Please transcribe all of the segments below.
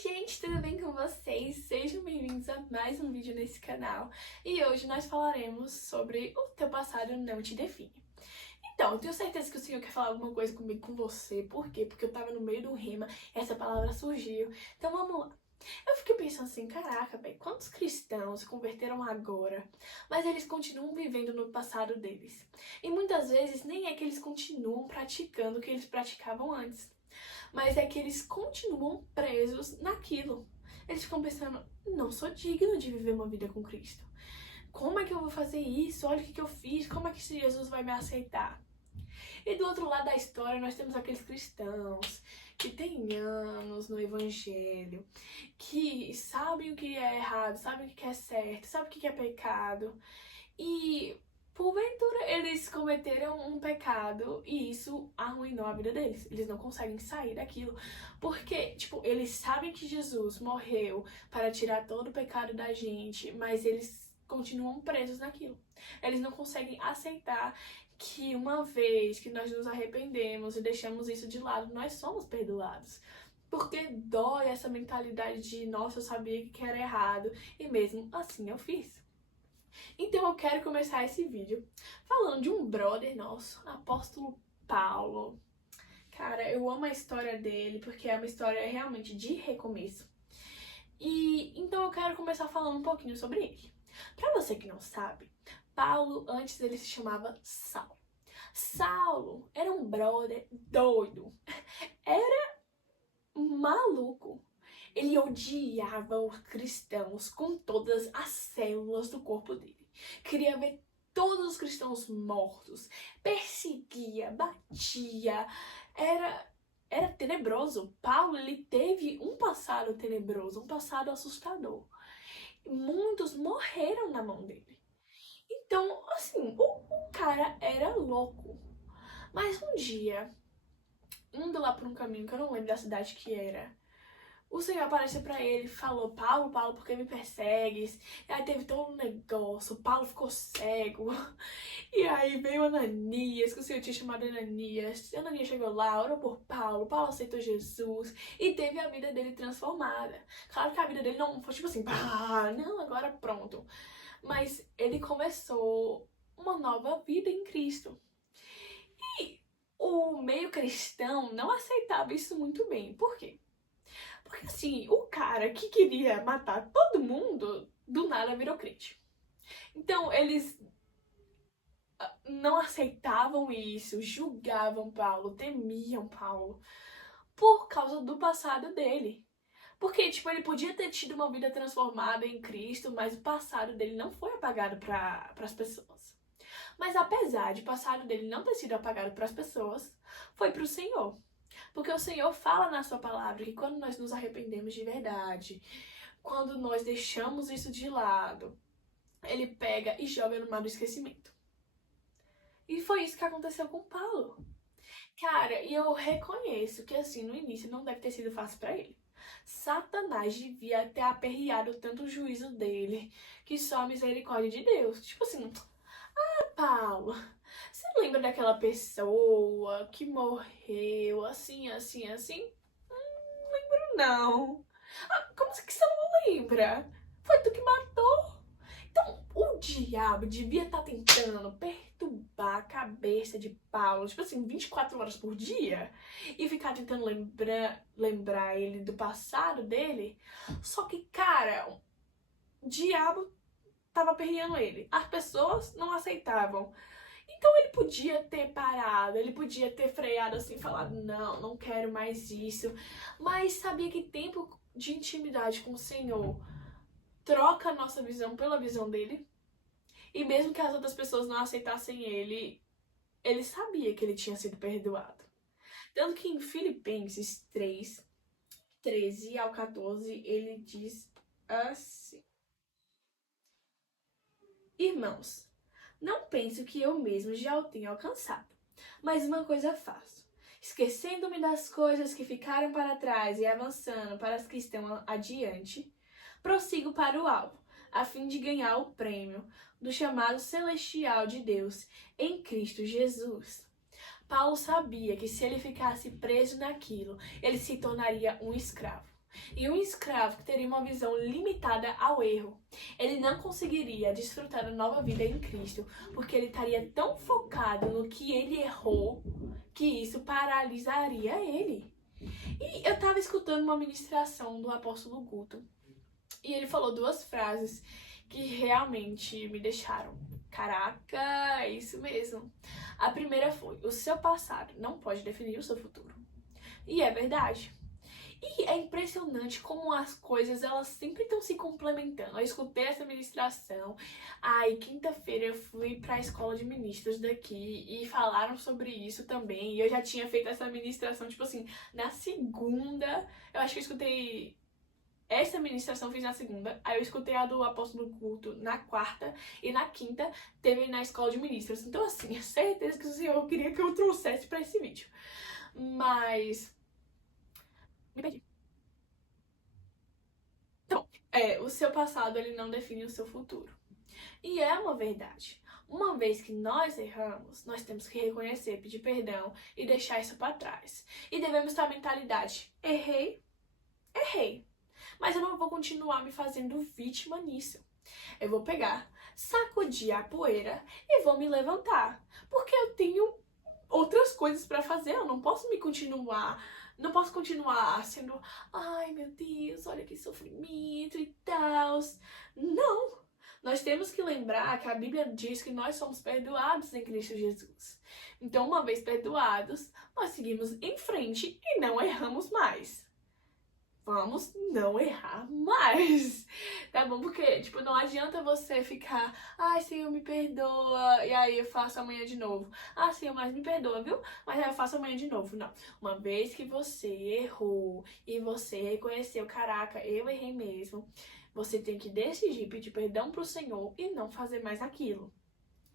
gente, tudo bem com vocês? Sejam bem-vindos a mais um vídeo nesse canal. E hoje nós falaremos sobre o teu passado não te define. Então, eu tenho certeza que o Senhor quer falar alguma coisa comigo, com você. Por quê? Porque eu tava no meio do rema, essa palavra surgiu. Então vamos lá. Eu fiquei pensando assim, caraca, velho, quantos cristãos se converteram agora, mas eles continuam vivendo no passado deles. E muitas vezes nem é que eles continuam praticando o que eles praticavam antes, mas é que eles continuam presos naquilo. Eles ficam pensando, não sou digno de viver uma vida com Cristo. Como é que eu vou fazer isso? Olha o que eu fiz, como é que Jesus vai me aceitar? E do outro lado da história nós temos aqueles cristãos que têm anos no evangelho, que sabem o que é errado, sabem o que é certo, sabem o que é pecado. E porventura eles cometeram um pecado e isso arruinou a vida deles. Eles não conseguem sair daquilo. Porque, tipo, eles sabem que Jesus morreu para tirar todo o pecado da gente, mas eles continuam presos naquilo. Eles não conseguem aceitar que uma vez que nós nos arrependemos e deixamos isso de lado, nós somos perdoados. Porque dói essa mentalidade de, nossa, eu sabia que era errado e mesmo assim eu fiz. Então eu quero começar esse vídeo falando de um brother nosso, apóstolo Paulo. Cara, eu amo a história dele porque é uma história realmente de recomeço. E então eu quero começar falando um pouquinho sobre ele. Pra você que não sabe, Paulo antes ele se chamava Saulo. Saulo era um brother doido, era maluco. Ele odiava os cristãos com todas as células do corpo dele. Queria ver todos os cristãos mortos. Perseguia, batia. Era tenebroso. Paulo, ele teve um passado tenebroso, um passado assustador. Muitos morreram na mão dele. Então, assim, o cara era louco. Mas um dia, indo lá por um caminho que eu não lembro da cidade que era, o Senhor apareceu pra ele e falou, Paulo, Paulo, por que me persegues? E aí teve todo um negócio, Paulo ficou cego. E aí veio Ananias, que o Senhor tinha chamado Ananias. Ananias chegou lá, orou por Paulo, Paulo aceitou Jesus e teve a vida dele transformada. Claro que a vida dele não foi tipo assim, pá, não, agora pronto. Mas ele começou uma nova vida em Cristo. E o meio cristão não aceitava isso muito bem. Por quê? Porque assim, o cara que queria matar todo mundo, do nada virou crente. Então, eles não aceitavam isso, julgavam Paulo, temiam Paulo, por causa do passado dele. Porque, tipo, ele podia ter tido uma vida transformada em Cristo, mas o passado dele não foi apagado para as pessoas. Mas apesar de o passado dele não ter sido apagado para as pessoas, foi para o Senhor. Porque o Senhor fala na sua palavra que quando nós nos arrependemos de verdade, quando nós deixamos isso de lado, ele pega e joga no mar do esquecimento. E foi isso que aconteceu com Paulo. Cara, e eu reconheço que assim, no início não deve ter sido fácil para ele. Satanás devia ter aperreado tanto o juízo dele, que só a misericórdia de Deus. Tipo assim, Paulo, você lembra daquela pessoa que morreu assim, assim, assim? Não. Ah, como que você não lembra? Foi tu que matou. Então, o diabo devia estar tentando perturbar a cabeça de Paulo, tipo assim, 24 horas por dia, e ficar tentando lembrar ele do passado dele. Só que, cara, o diabo tava perreando ele. As pessoas não aceitavam. Então ele podia ter parado, ele podia ter freado assim, falado, não, não quero mais isso. Mas sabia que tempo de intimidade com o Senhor troca a nossa visão pela visão dele. E mesmo que as outras pessoas não aceitassem ele, ele sabia que ele tinha sido perdoado. Tanto que em Filipenses 3, 13 ao 14, ele diz assim: Irmãos, não penso que eu mesmo já o tenha alcançado, mas uma coisa faço. Esquecendo-me das coisas que ficaram para trás e avançando para as que estão adiante, prossigo para o alvo, a fim de ganhar o prêmio do chamado celestial de Deus em Cristo Jesus. Paulo sabia que se ele ficasse preso naquilo, ele se tornaria um escravo. E um escravo que teria uma visão limitada ao erro, ele não conseguiria desfrutar da nova vida em Cristo, porque ele estaria tão focado no que ele errou, que isso paralisaria ele. E eu estava escutando uma ministração do apóstolo Guto, e ele falou duas frases que realmente me deixaram. Caraca, é isso mesmo. A primeira foi: o seu passado não pode definir o seu futuro. E é verdade. E é impressionante como as coisas, elas sempre estão se complementando. Eu escutei essa ministração. Aí, quinta-feira, eu fui para a escola de ministros daqui e falaram sobre isso também. E eu já tinha feito essa ministração, tipo assim, na segunda. Eu acho que eu escutei essa ministração, fiz na segunda. Aí eu escutei a do apóstolo Culto na quarta. E na quinta, teve na escola de ministros. Então, assim, é certeza que o Senhor queria que eu trouxesse para esse vídeo. Mas me perdi. Então, o seu passado, ele não define o seu futuro. E é uma verdade. Uma vez que nós erramos, nós temos que reconhecer, pedir perdão e deixar isso para trás. E devemos ter a mentalidade: errei, errei. Mas eu não vou continuar me fazendo vítima nisso. Eu vou pegar, sacudir a poeira e vou me levantar. Porque eu tenho outras coisas para fazer, eu não posso não posso continuar sendo, ai meu Deus, olha que sofrimento e tal. Não! Nós temos que lembrar que a Bíblia diz que nós somos perdoados em Cristo Jesus. Então, uma vez perdoados, nós seguimos em frente e não erramos mais. Vamos não errar mais, tá bom? Porque, tipo, não adianta você ficar, ai, Senhor, me perdoa, e aí eu faço amanhã de novo. Ah, Senhor, mas me perdoa, viu? Mas aí eu faço amanhã de novo. Não. Uma vez que você errou e você reconheceu, caraca, eu errei mesmo, você tem que decidir pedir perdão pro Senhor e não fazer mais aquilo.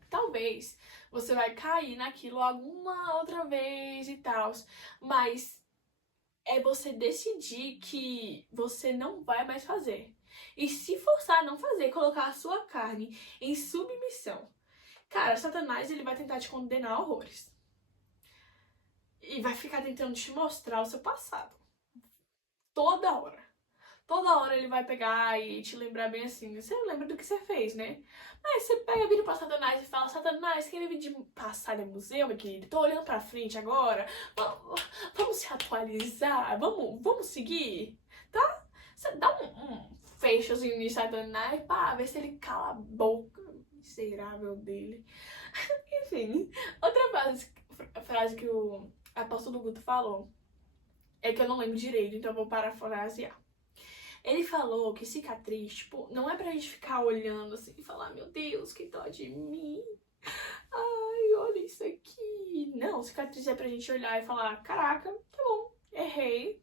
Talvez você vai cair naquilo alguma outra vez e tal, mas é você decidir que você não vai mais fazer. E se forçar a não fazer, colocar a sua carne em submissão. Cara, Satanás, ele vai tentar te condenar a horrores. E vai ficar tentando te mostrar o seu passado. Toda hora. Toda hora ele vai pegar e te lembrar bem assim. Você lembra do que você fez, né? Mas você pega, vira pra Satanás e fala: Satanás, quem vive de passado é museu, meu querido? Tô olhando pra frente agora. Vamos se atualizar? Vamos seguir? Tá? Você dá um fechozinho em Satanás pra ver se ele cala a boca miserável dele. Enfim, outra frase que o apóstolo Guto falou é que eu não lembro direito, então eu vou parafrasear. Ele falou que cicatriz, tipo, não é pra gente ficar olhando assim e falar: meu Deus, que dó de mim. Ai, olha isso aqui. Não, cicatriz é pra gente olhar e falar: caraca, tá bom, errei.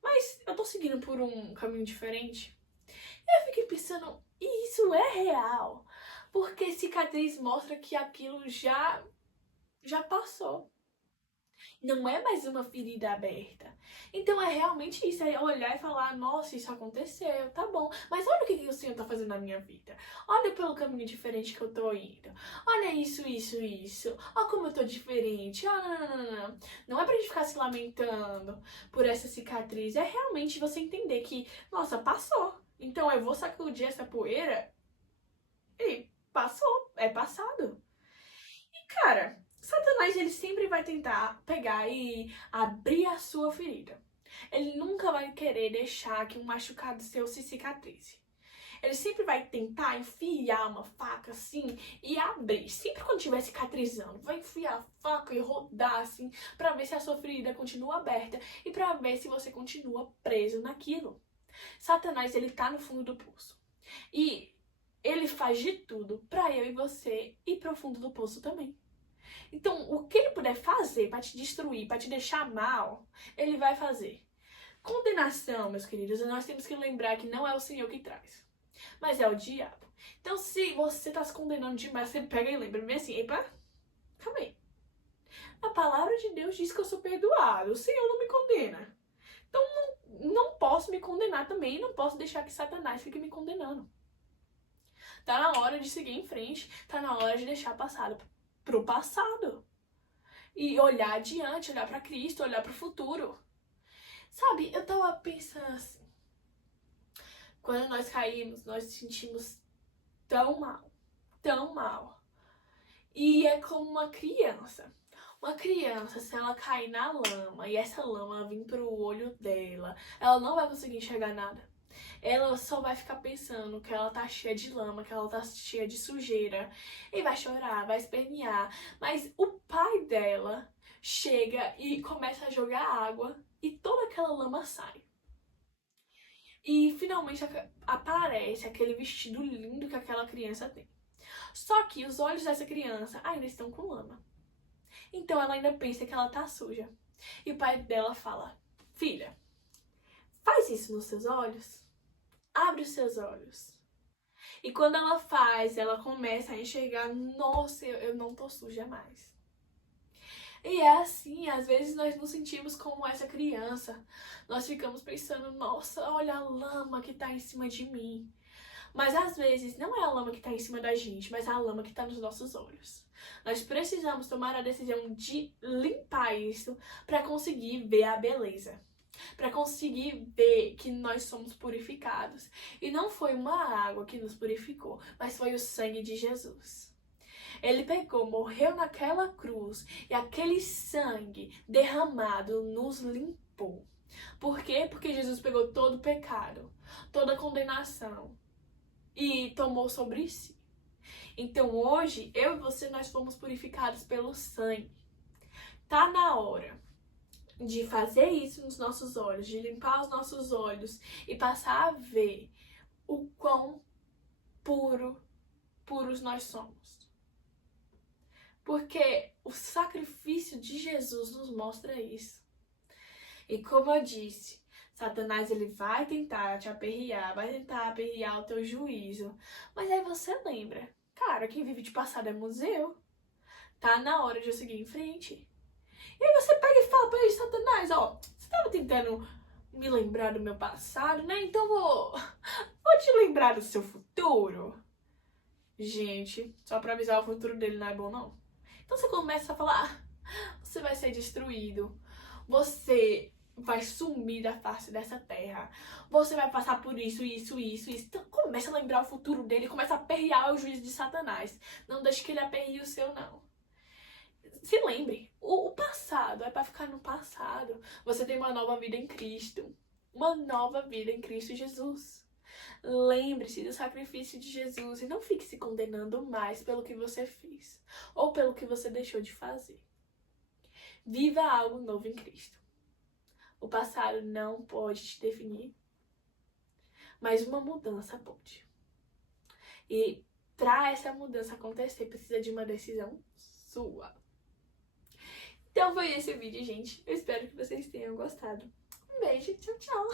Mas eu tô seguindo por um caminho diferente. E eu fiquei pensando, isso é real. Porque cicatriz mostra que aquilo já passou. Não é mais uma ferida aberta. Então é realmente isso, é olhar e falar: nossa, isso aconteceu, tá bom. Mas olha o que o Senhor tá fazendo na minha vida. Olha pelo caminho diferente que eu tô indo. Olha isso, isso, isso. Olha como eu tô diferente. Não. Não é pra gente ficar se lamentando por essa cicatriz. É realmente você entender que, nossa, passou. Então eu vou sacudir essa poeira e passou. É passado. E cara, Satanás, ele sempre vai tentar pegar e abrir a sua ferida. Ele nunca vai querer deixar que um machucado seu se cicatrize. Ele sempre vai tentar enfiar uma faca assim e abrir. Sempre quando estiver cicatrizando, vai enfiar a faca e rodar assim pra ver se a sua ferida continua aberta e pra ver se você continua preso naquilo. Satanás, ele tá no fundo do poço. E ele faz de tudo pra eu e você ir pro fundo do poço também. Então, o que ele puder fazer para te destruir, para te deixar mal, ele vai fazer. Condenação, meus queridos, nós temos que lembrar que não é o Senhor que traz, mas é o diabo. Então, se você está se condenando demais, você pega e lembra bem assim: epa, calma aí. A palavra de Deus diz que eu sou perdoado, o Senhor não me condena. Então, não posso me condenar também, não posso deixar que Satanás fique me condenando. Tá na hora de seguir em frente, tá na hora de deixar passado pro passado e olhar adiante, olhar para Cristo, olhar para o futuro. Sabe, eu tava pensando assim, quando nós caímos, nós nos sentimos tão mal, tão mal. E é como uma criança. Uma criança, se ela cair na lama e essa lama vir pro olho dela, ela não vai conseguir enxergar nada. Ela só vai ficar pensando que ela tá cheia de lama, que ela tá cheia de sujeira. E vai chorar, vai espernear. Mas o pai dela chega e começa a jogar água e toda aquela lama sai. E finalmente aparece aquele vestido lindo que aquela criança tem. Só que os olhos dessa criança ainda estão com lama. Então ela ainda pensa que ela tá suja. E o pai dela fala: Filha, faz isso nos seus olhos. Abre os seus olhos. E quando ela faz, ela começa a enxergar: Nossa, eu não tô suja mais. E é assim, às vezes nós nos sentimos como essa criança. Nós ficamos pensando: Nossa, olha a lama que tá em cima de mim. Mas às vezes não é a lama que está em cima da gente, mas a lama que está nos nossos olhos. Nós precisamos tomar a decisão de limpar isso para conseguir ver a beleza. Para conseguir ver que nós somos purificados. E não foi uma água que nos purificou, mas foi o sangue de Jesus. Ele pegou, morreu naquela cruz e aquele sangue derramado nos limpou. Por quê? Porque Jesus pegou todo o pecado, toda a condenação e tomou sobre si. Então hoje, eu e você, nós fomos purificados pelo sangue. Tá na hora de fazer isso nos nossos olhos, de limpar os nossos olhos e passar a ver o quão puros nós somos. Porque o sacrifício de Jesus nos mostra isso. E como eu disse, Satanás, ele vai tentar te aperrear, vai tentar aperrear o teu juízo. Mas aí você lembra, cara, quem vive de passado é museu. Tá na hora de eu seguir em frente. E aí você pega e fala pra ele: Satanás, ó, você tava tentando me lembrar do meu passado, né? Então vou te lembrar do seu futuro. Gente, só pra avisar, o futuro dele não é bom, não. Então você começa a falar: você vai ser destruído. Você vai sumir da face dessa terra. Você vai passar por isso, isso, isso, isso. Então começa a lembrar o futuro dele, começa a aperrear o juízo de Satanás. Não deixe que ele aperreie o seu, não. Se lembre, o passado é para ficar no passado. Você tem uma nova vida em Cristo. Uma nova vida em Cristo Jesus. Lembre-se do sacrifício de Jesus e não fique se condenando mais pelo que você fez ou pelo que você deixou de fazer. Viva algo novo em Cristo. O passado não pode te definir, mas uma mudança pode. E para essa mudança acontecer, precisa de uma decisão sua. Então foi esse o vídeo, gente. Eu espero que vocês tenham gostado. Um beijo, tchau, tchau!